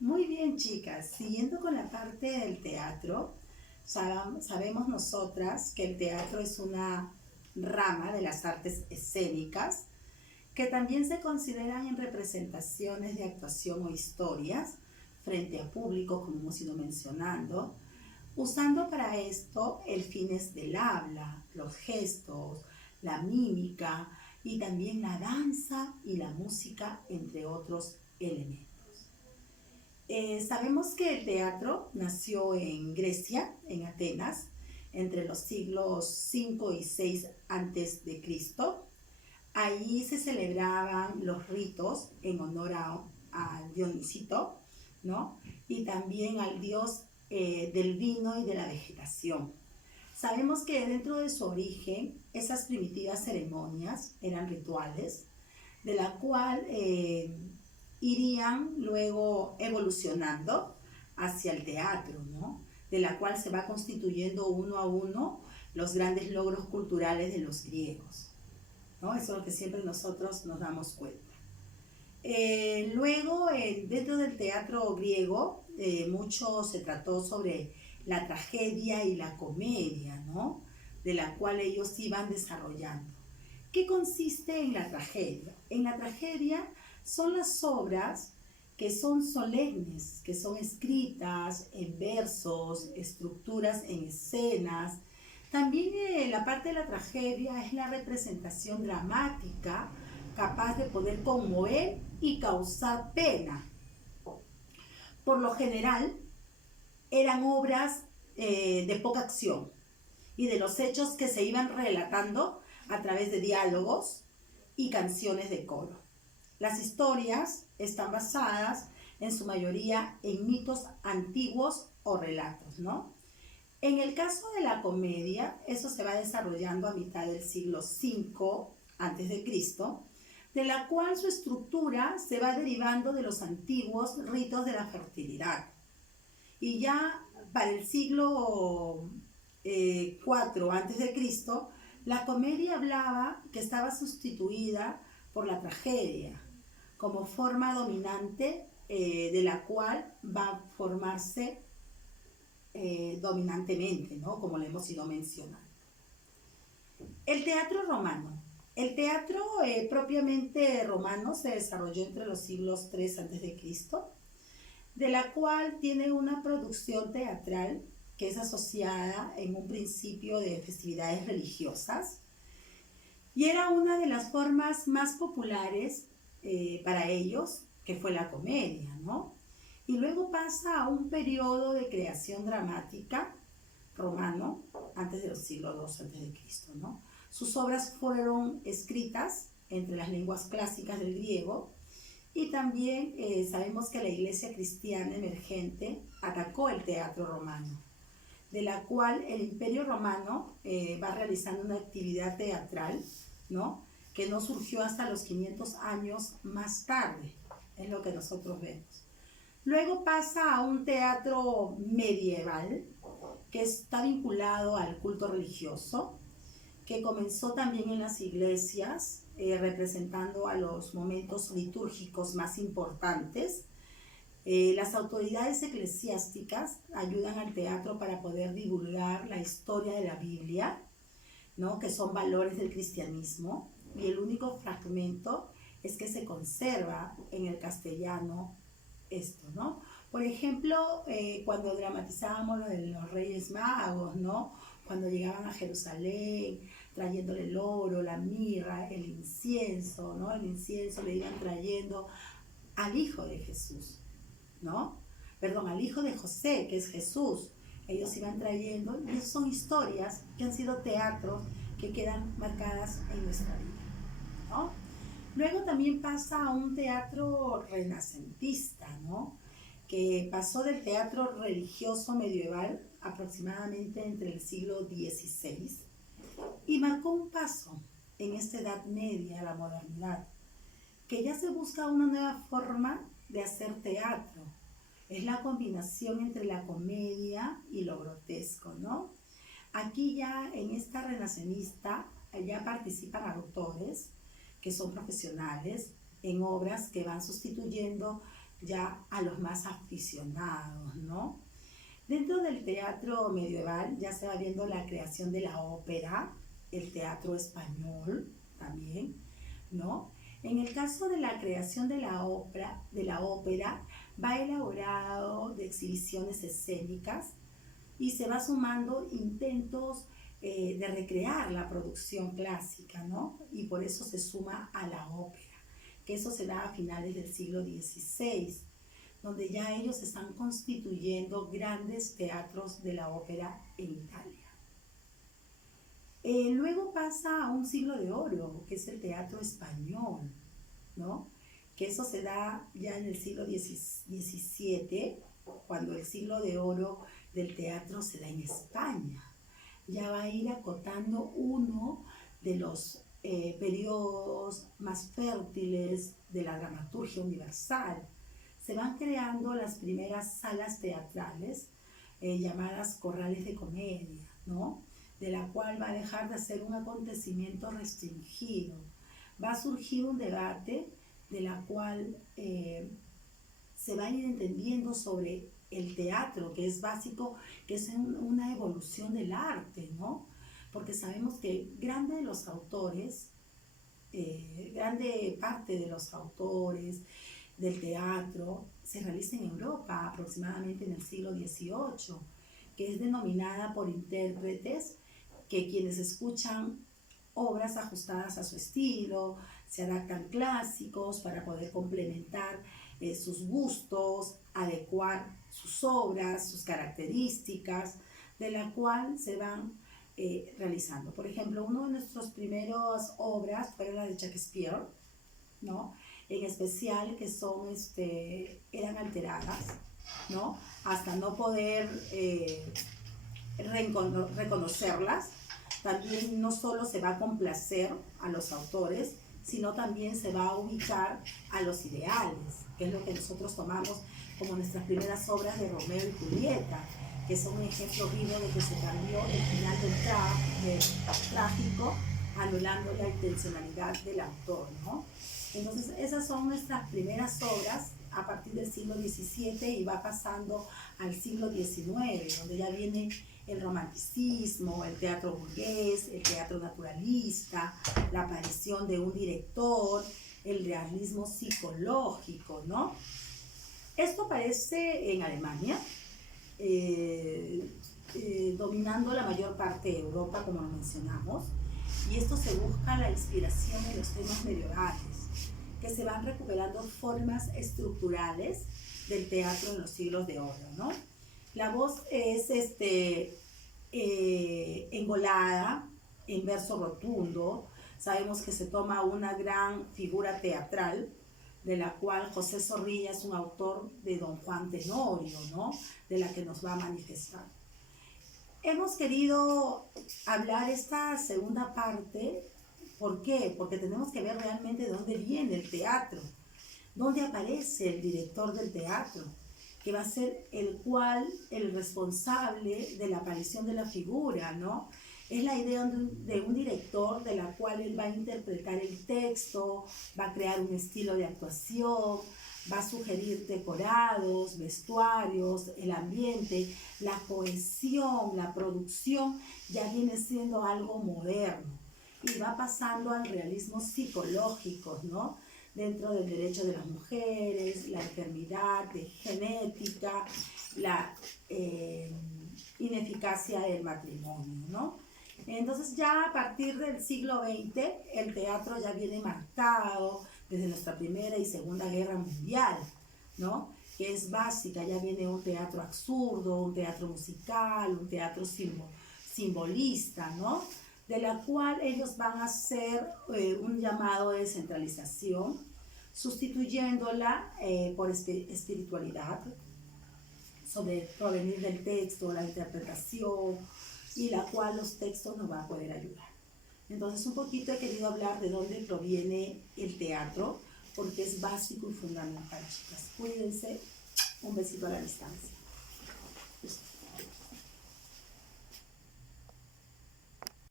muy bien, chicas. Siguiendo con la parte del teatro, sabemos nosotras que el teatro es una rama de las artes escénicas que también se consideran en representaciones de actuación o historias frente a público, como hemos ido mencionando, usando para esto el fines del habla, los gestos, la mímica y también la danza y la música, entre otros elementos. Sabemos que el teatro nació en Grecia, en Atenas, entre los siglos 5 y 6 antes de Cristo. Allí se celebraban los ritos en honor a Dionisito, ¿no? Y también al dios del vino y de la vegetación. Sabemos que dentro de su origen, esas primitivas ceremonias eran rituales, de la cual irían luego evolucionando hacia el teatro, ¿no? De la cual se va constituyendo uno a uno los grandes logros culturales de los griegos, ¿no? Eso es lo que siempre nosotros nos damos cuenta. Luego, dentro del teatro griego, mucho se trató sobre la tragedia y la comedia, ¿no? De la cual ellos iban desarrollando. ¿Qué consiste en la tragedia? En la tragedia son las obras que son solemnes, que son escritas en versos, estructuras en escenas. También la parte de la tragedia es la representación dramática capaz de poder conmover y causar pena. Por lo general, eran obras de poca acción y de los hechos que se iban relatando a través de diálogos y canciones de coro. Las historias están basadas en su mayoría en mitos antiguos o relatos, ¿no? En el caso de la comedia, eso se va desarrollando a mitad del siglo V a.C., de la cual su estructura se va derivando de los antiguos ritos de la fertilidad. Y ya para el siglo IV a.C., la comedia hablaba que estaba sustituida por la tragedia como forma dominante de la cual va a formarse dominantemente, ¿no? Como lo hemos ido mencionando. El teatro romano. El teatro propiamente romano se desarrolló entre los siglos III a.C., de la cual tiene una producción teatral que es asociada en un principio de festividades religiosas y era una de las formas más populares para ellos, que fue la comedia, ¿no? Y luego pasa a un periodo de creación dramática romano antes de los siglos II a.C., ¿no? Sus obras fueron escritas entre las lenguas clásicas del griego y también sabemos que la iglesia cristiana emergente atacó el teatro romano, de la cual el Imperio Romano va realizando una actividad teatral, ¿no? Que no surgió hasta los 500 años más tarde, es lo que nosotros vemos. Luego pasa a un teatro medieval que está vinculado al culto religioso, que comenzó también en las iglesias, representando a los momentos litúrgicos más importantes. Las autoridades eclesiásticas ayudan al teatro para poder divulgar la historia de la Biblia, ¿no? Que son valores del cristianismo, y el único fragmento es que se conserva en el castellano esto, ¿no? Por ejemplo, cuando dramatizábamos lo de los Reyes Magos, ¿no? Cuando llegaban a Jerusalén, trayéndole el oro, la mirra, el incienso, ¿no? El incienso le iban trayendo al hijo de Jesús, ¿no? Perdón, al hijo de José, que es Jesús. Ellos iban trayendo, y esas son historias que han sido teatros que quedan marcadas en nuestra vida, ¿no? Luego también pasa a un teatro renacentista, ¿no? Que pasó del teatro religioso medieval aproximadamente entre el siglo XVI y marcó un paso en esta Edad Media, la modernidad, que ya se busca una nueva forma de hacer teatro. Es la combinación entre la comedia y lo grotesco, ¿no? Aquí ya en esta renacenista ya participan autores que son profesionales en obras que van sustituyendo ya a los más aficionados, ¿no? Dentro del teatro medieval ya se va viendo la creación de la ópera, el teatro español también, ¿no? En el caso de la creación de la ópera va elaborado de exhibiciones escénicas y se va sumando intentos de recrear la producción clásica, ¿no? Y por eso se suma a la ópera, que eso se da a finales del siglo XVI, donde ya ellos están constituyendo grandes teatros de la ópera en Italia. Luego pasa a un siglo de oro, que es el teatro español, ¿no? Que eso se da ya en el siglo XVII, cuando el siglo de oro del teatro se da en España. Ya va a ir acotando uno de los periodos más fértiles de la dramaturgia universal. Se van creando las primeras salas teatrales llamadas corrales de comedia, ¿no? De la cual va a dejar de ser un acontecimiento restringido. Va a surgir un debate de la cual se va a ir entendiendo sobre el teatro, que es básico, que es una evolución del arte, ¿no? Porque sabemos que grande parte de los autores del teatro se realiza en Europa, aproximadamente en el siglo XVIII, que es denominada por intérpretes que quienes escuchan obras ajustadas a su estilo, se adaptan clásicos para poder complementar sus gustos, adecuar sus obras, sus características, de la cual se van realizando. Por ejemplo, una de nuestras primeras obras fue la de Shakespeare, ¿no? En especial que eran alteradas, ¿no? Hasta no poder reconocerlas. También no solo se va a complacer a los autores, sino también se va a ubicar a los ideales, que es lo que nosotros tomamos como nuestras primeras obras de Romeo y Julieta, que son un ejemplo vivo de que se cambió el final del trágico, anulando la intencionalidad del autor, ¿no? Entonces, esas son nuestras primeras obras a partir del siglo XVII y va pasando al siglo XIX, donde ya viene el romanticismo, el teatro burgués, el teatro naturalista, la aparición de un director, el realismo psicológico, ¿no? Esto aparece en Alemania, dominando la mayor parte de Europa, como lo mencionamos, y esto se busca la inspiración en los temas medievales, que se van recuperando formas estructurales del teatro en los siglos de oro, ¿no? La voz es engolada, en verso rotundo. Sabemos que se toma una gran figura teatral, de la cual José Zorrilla es un autor de Don Juan Tenorio, ¿no? De la que nos va a manifestar. Hemos querido hablar esta segunda parte. ¿Por qué? Porque tenemos que ver realmente de dónde viene el teatro, dónde aparece el director del teatro, que va a ser el responsable de la aparición de la figura, ¿no? Es la idea de un director de la cual él va a interpretar el texto, va a crear un estilo de actuación, va a sugerir decorados, vestuarios, el ambiente, la cohesión, la producción, ya viene siendo algo moderno y va pasando al realismo psicológico, ¿no? Dentro del derecho de las mujeres, la enfermedad, de genética, la ineficacia del matrimonio, ¿no? Entonces ya a partir del siglo XX el teatro ya viene marcado desde nuestra Primera y Segunda Guerra Mundial, ¿no? Que es básica, ya viene un teatro absurdo, un teatro musical, un teatro simbolista, ¿no? De la cual ellos van a hacer un llamado de descentralización, sustituyéndola por espiritualidad, sobre el provenir del texto, la interpretación, y la cual los textos nos van a poder ayudar. Entonces, un poquito he querido hablar de dónde proviene el teatro, porque es básico y fundamental, chicas. Cuídense, un besito a la distancia.